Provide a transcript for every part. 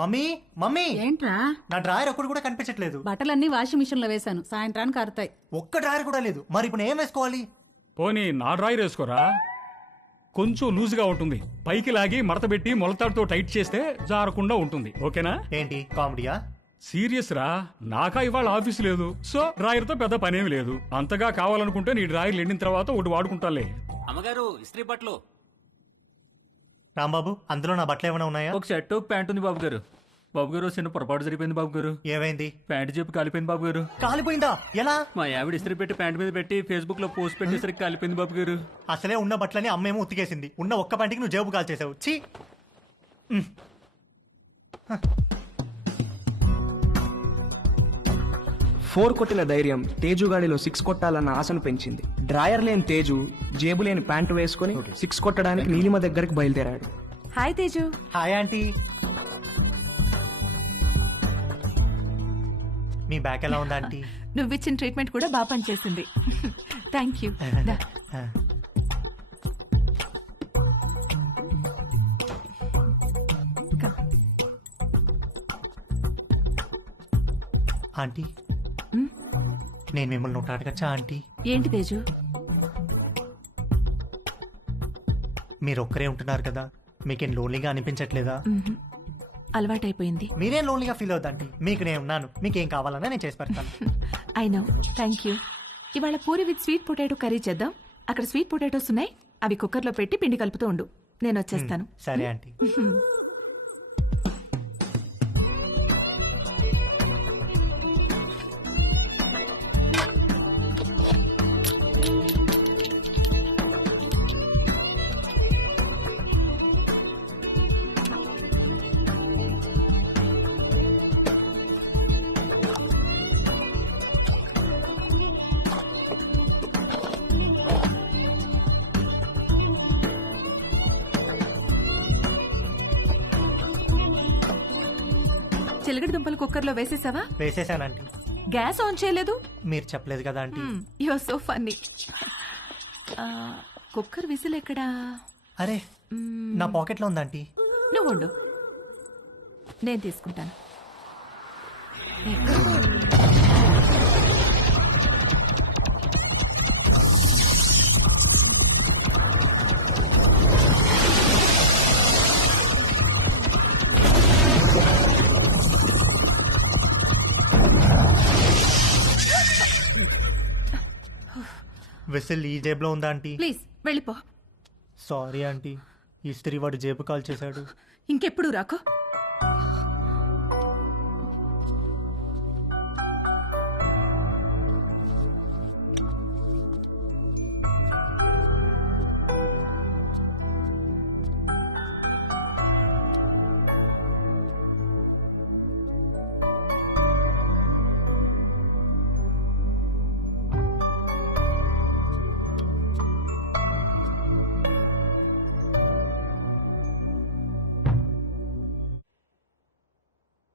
Mummy mummy ఏంట్రా? నా drawer ఒక్కడు కూడా కనిపించట్లేదు. బట్టలన్నీ వాషింగ్ మిషన్ లో వేశాను, సాయంత్రానికి ఆరుతాయి. ఒక్క డ్రాయర్ కూడా లేదు. మరి ఇప్పుడు ఏం వేసుకోవాలి? పోనీ నా డ్రాయర్ వేసుకోరా, కొంచెం లూజ్గా ఉంటుంది. పైకి లాగి మడతబెట్టి మొలతాడుతో టైట్ చేస్తే జారకుండా ఉంటుంది. ఓకేనా? ఏంటి కామెడీయా? సీరియస్ రా, నాకా ఇవాళ ఆఫీస్ లేదు, సో డ్రాయర్ తో పెద్ద పనేమి లేదు. అంతగా కావాలనుకుంటే నీ డ్రాయర్ ఎండిన తర్వాత ఒకటి వాడుకుంటాలే. అమ్మగారు ఇస్త్రీ బట్టలు. రాంబాబు, అందులో నా బట్టలు ఏమైనా ఉన్నాయా? ఒక షర్ట్ ఒక ప్యాంట్ ఉంది బాబు గారు. బాబు గారు చిన్న పొరపాటు జరిగిపోయింది బాబు గారు. ఏమైంది? ప్యాంట్ చెప్పి కాలిపోయింది బాబు గారు. కాలిపోయిందా? ఎలా? మా ఆవిడ ఇస్త్రీ పెట్టి ప్యాంట్ మీద పెట్టి ఫేస్బుక్ లో పోస్ట్ పెట్టేసరికి కాలిపోయింది బాబు గారు. అసలే ఉన్న బట్టలని అమ్మేమో ఉతికేసింది. ఉన్న ఒక్క ప్యాంటుకి నువ్వు జేబు కాల్చేసావు. ఛీ! 4 కొట్టిన ధైర్యం తేజుగాడిలో 6 కొట్టాలన్న ఆశను పెంచింది. డ్రాయర్ లేని తేజు జేబు లేని ప్యాంటు వేసుకుని 6 కొట్టడానికి నీలిమ దగ్గరికి బయలుదేరాడు. హాయ్ తేజు. Hi aunty. మీ బ్యాక్ ఎలా ఉందా ఆంటీ? నువ్విచ్చిన ట్రీట్మెంట్ కూడా బాగా పనిచేసింది. Thank you. ఆంటీ, నేను మిమ్మల్ని ఒకటి అడగచ్చా ఆంటీ? ఏంటి తేజు? మీరు ఒక్కరే ఉంటున్నారు కదా, మీకేం లోన్లీగా అనిపించట్లేదా? అలవాటైపోయింది. మీరేం లోన్లీగా ఫీల్ అవుతాంటీ, మీకు నేను ఉన్నాను. మీకేం కావాలన్నా నేను చేసి పెడతాను. I know. Thank you. ఇవాళ puri with sweet potato curry చేద్దాం. అక్కడ స్వీట్ పొటాటోస్ ఉన్నాయి, అవి కుక్కర్లో పెట్టి పిండి కలుపుతూ ఉండు, నేను వచ్చేస్తాను. సరే ఆంటీ. చిలకడ దుంపలు కుక్కర్లో వేసేసావా? వేసేసానంటీ. గ్యాస్ ఆన్ చేయలేదు? మీరు చెప్పలేదు కదా aunty. You are so funny. Cooker whistle ఎక్కడా? అరే, నా పాకెట్లో ఉందా ఆంటీ? నువ్వు ఉండు, నేను తీసుకుంటాను. విసిల్ ఈ జేబులో ఉందా ఆంటీ? ప్లీజ్ వెళ్ళిపో. సారీ ఆంటీ, ఇస్త్రీ వాడు జేబు కాల్ చేశాడు. ఇంకెప్పుడు రాకో.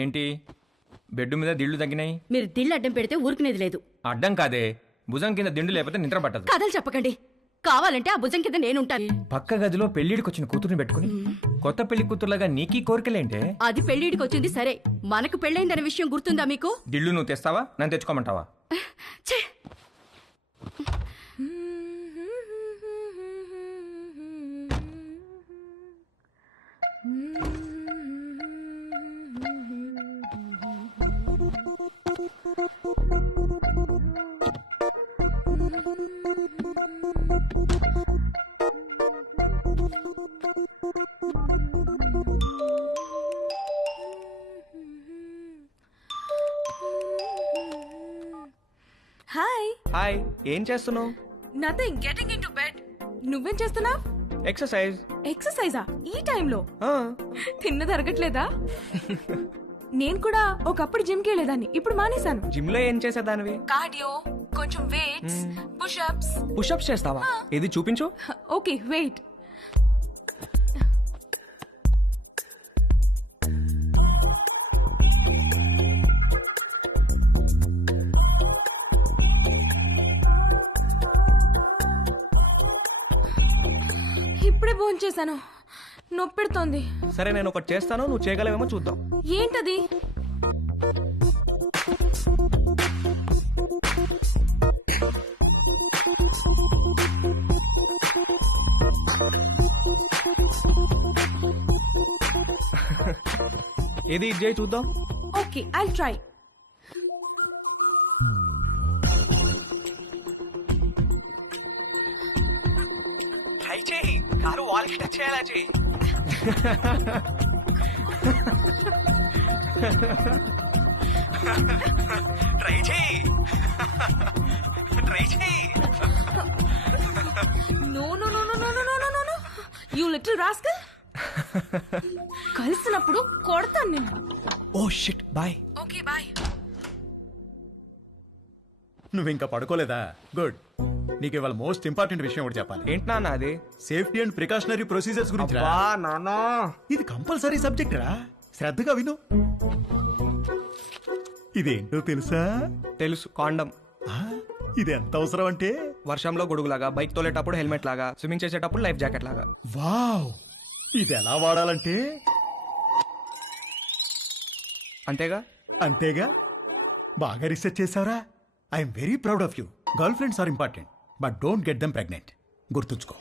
ఏంటి బెడ్ మీద దిళ్ళు తగ్గినాయి? మీరు దిళ్ళు అడ్డం పెడితే ఊరుకునేది లేదు. అడ్డం కాదే, భుజం కింద దిండు లేకపోతే నిద్ర పట్టదు. కథలు చెప్పకండి, కావాలంటే ఆ భుజం కింద నేనుంటాను. పక్క గదిలో పెళ్లిడికి వచ్చిన కూతురుని పెట్టుకుని కొత్త పెళ్లి కూతురులాగా నీకీ కోరికలేంటే? అది పెళ్లిడికి వచ్చింది సరే, మనకు పెళ్ళైందనే విషయం గుర్తుందా మీకు? దిళ్ళు నువ్వు తెస్తావా, నన్ను తెచ్చుకోమంటావా? ఛే! హాయ్. హాయ్, ఏం చేస్తున్నావు? Nothing, getting into bed. నువ్వేం చేస్తున్నావ్? ఎక్సర్సైజ్. ఎక్సర్సైజా ఈ టైంలో? తిన్నది అరగట్లేదా? నేను కూడా ఒకప్పుడు జిమ్ కి వెళ్ళేదాన్ని, ఇప్పుడు మానేశాను. జిమ్ లో ఏం చేసేదానివి? కార్డియో, కొంచెం వెయిట్స్, పుషప్స్. పుషప్స్ చేస్తావా? ఇది చూపించు. Okay wait. ఇప్పుడే భోంచేశాను, నొప్పెడుతోంది. సరే నేను ఒకటి చేస్తాను, నువ్వు చేయగలవేమో చూద్దాం. ఏంటది? ఏది ఇది చేయి చూద్దాం. Okay, I'll try. ట్రై చేయి, కారు వాల్కి టచ్ చేయాలా చేయి. ట్రై చేయి, ట్రై చేయి. No no no no no no no no no, you little rascal. కలిసినప్పుడు కొడతాను నేను. Oh shit, bye. Okay bye. నువ్వు ఇంకా పడుకోలేదా? గుడ్. నీకు ఇవాళ మోస్ట్ ఇంపార్టెంట్ విషయం ఒకటి చెప్పాలి. ఏంటి నాన్న అది? సేఫ్టీ అండ్ ప్రికాషనరీ ప్రొసీజర్స్ గురించి రా. నాన్న, ఇది కంపల్సరీ సబ్జెక్ట్ రా, శ్రద్ధగా విను. ఇదేంటో తెలుసా? తెలుసు, కాండం. ఆ, ఇది ఎంత అవసరం అంటే వర్షంలో గొడుగులాగా, బైక్ తోలేటప్పుడు హెల్మెట్ లాగా, స్విమ్మింగ్ చేసేటప్పుడు లైఫ్ జాకెట్ లాగా. వావ్, ఇది ఎలా వాడాలంటే అంతేగా? అంతేగా. బాగా రీసెర్చ్ చేసావురా. I'm very proud of you. Girlfriends are important, but don't get them pregnant. గుర్తుంచుకో.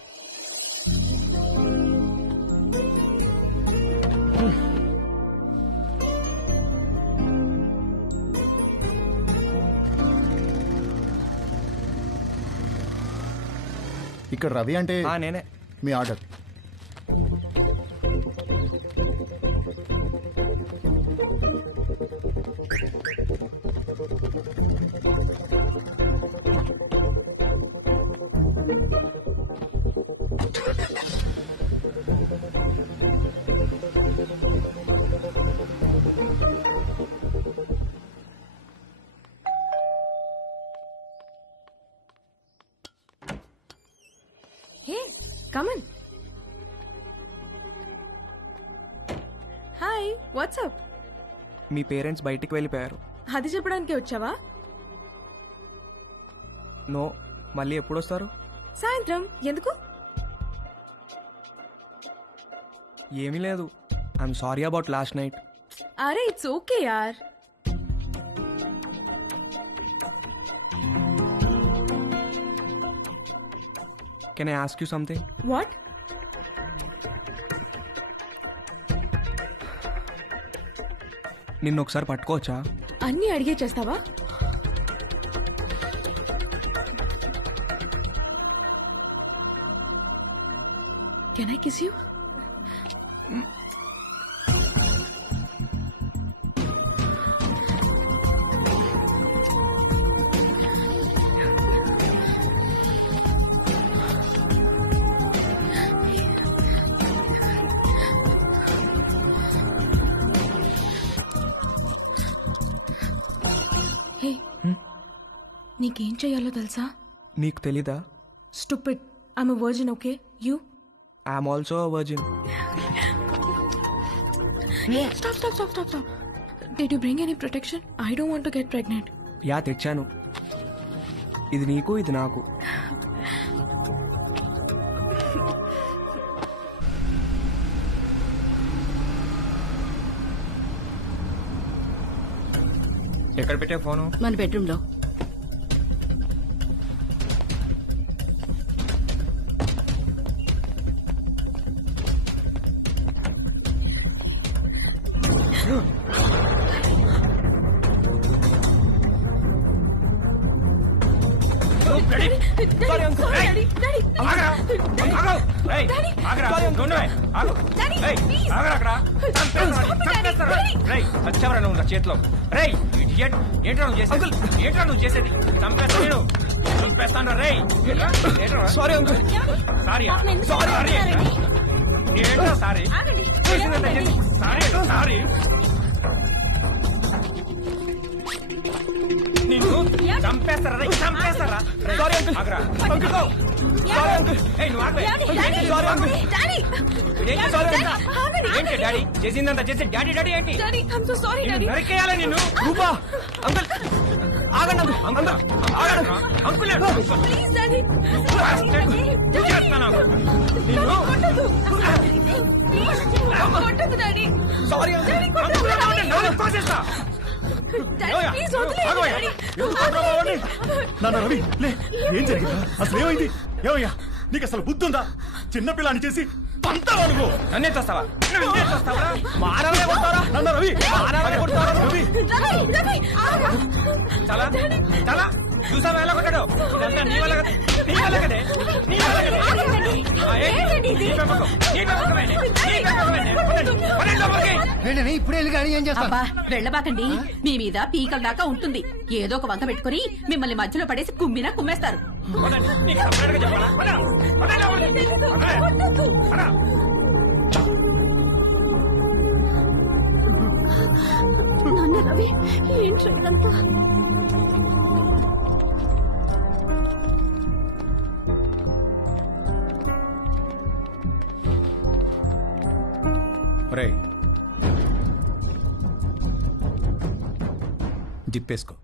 ఇక్కడ రవి అంటే నేనే. మీ order. Hey, come on. Hi, what's up? మీ పేరెంట్స్ బయటికి వెళ్ళిపోయారు. అది చెప్పడానికి వచ్చావా? నో, మళ్ళీ ఎప్పుడు వస్తారు? సాయంత్రం. ఎందుకు? ఏమీ లేదు. I'm sorry about last night. అరే ఇట్స్ ఓకే యార్. Can I ask you something? What? నిన్ను ఒకసారి పట్టుకోవచ్చా? అన్నీ అడిగే చేస్తావా? Can I kiss you? Hey, నీకేం చెయ్యాలో తెలుసా? నీకు తెలీదా? Stupid. I'm a virgin, okay? You? I'm also a virgin. Stop, stop, stop, stop, stop. Did you bring any protection? I don't want to get pregnant. Yeah, తెచ్చాను. ఇది నీకు, ఇది నాకు. ఎక్కడ పెట్టే ఫోను? మన బెడ్రూమ్ లో. చేతిలో ఏంట్రా నువ్వు చేసేది? ఏంట్రా నువ్వు చేసేది? చంపేస్తాను రే. Sorry uncle. సారీ సారీ ఏంట్రా సారీ? సారీ సారీ నిన్ను చంపేస్తారా రేయ్, చంపేస్తారా సారీ అంకుల్ ఆగరా అంకుల్ గో సారీ అంకుల్ ఏయ్ నువ్వు ఆగవే సారీ అంకుల్ ఏంటి సారీ ఏంటి డాడీ చేసిందంతా చేసి డాడీ డాడీ ఏంటి నిన్ను నరికేయాలా నిన్ను రూపా అంకుల్ ఆగండి అంకుల్ ఆగండి అంకుల్ సారీ నాన్న రవి లే ఏం జరిగిందా అసలు ఏమైంది ఏమయ్యా నీకు అసలు బుద్ధి ఉందా చిన్నపిల్లని చేసి పంతావా నువ్వు నన్నే తోస్తావా మానవే కొడతారా నాన్న రవి మానవే కొడతారా రవి చాలా చాలా చూసావా ఎలా కొట్టాడు ఇదంతా నీ వల్ల కదా నీ వల్ల కదే నీ వల్ల కదే నీ పెంపకం నీ పెంపకమే నీ పెంపకమే పడండి లోపలికి ఇప్పుడే వెళ్ళి కానీ ఏం చేస్తా అబ్బా వెళ్ళబాకండి మీ మీద పీకల దాకా ఉంటుంది ఏదో ఒక వంక పెట్టుకుని మిమ్మల్ని మధ్యలో పడేసి కుమ్మినా కుమ్మేస్తారు. పదండి నీకు సపరేట్గా చెప్పాలా పదండి లోపలికి పద నాన్న రవి ఏంట్రా ఇదంతా? రేయ్ జిప్పేసుకో